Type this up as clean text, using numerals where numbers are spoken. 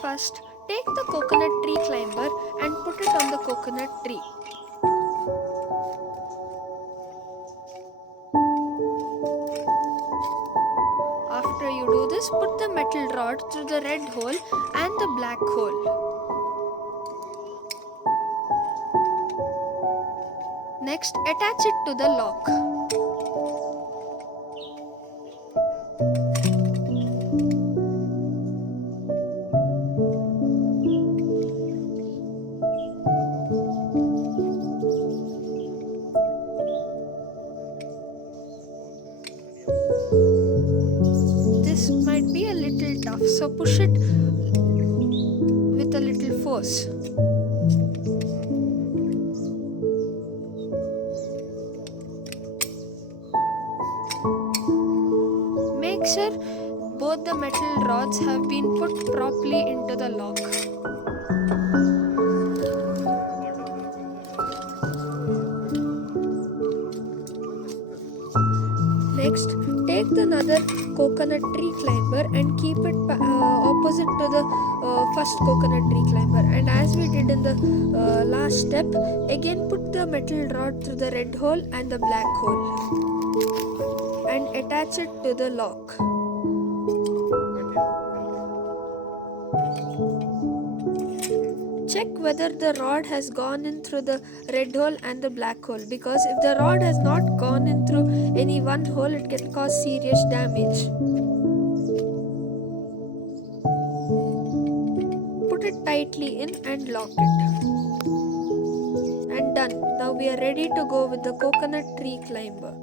First, take the coconut tree climber and put it on the coconut tree. After you do this, put the metal rod through the red hole and the black hole. Next, attach it to the lock. This might be a little tough, so push it with a little force. Make sure both the metal rods have been put properly into the lock. Next, take another coconut tree climber and keep it opposite to the first coconut tree climber. And as we did in the last step, again put the metal rod through the red hole and the black hole and attach it to the lock. Check whether the rod has gone in through the red hole and the black hole, because if the rod has not gone in through any one hole, it can cause serious damage. Put it tightly in and lock it. And done. Now we are ready to go with the coconut tree climber.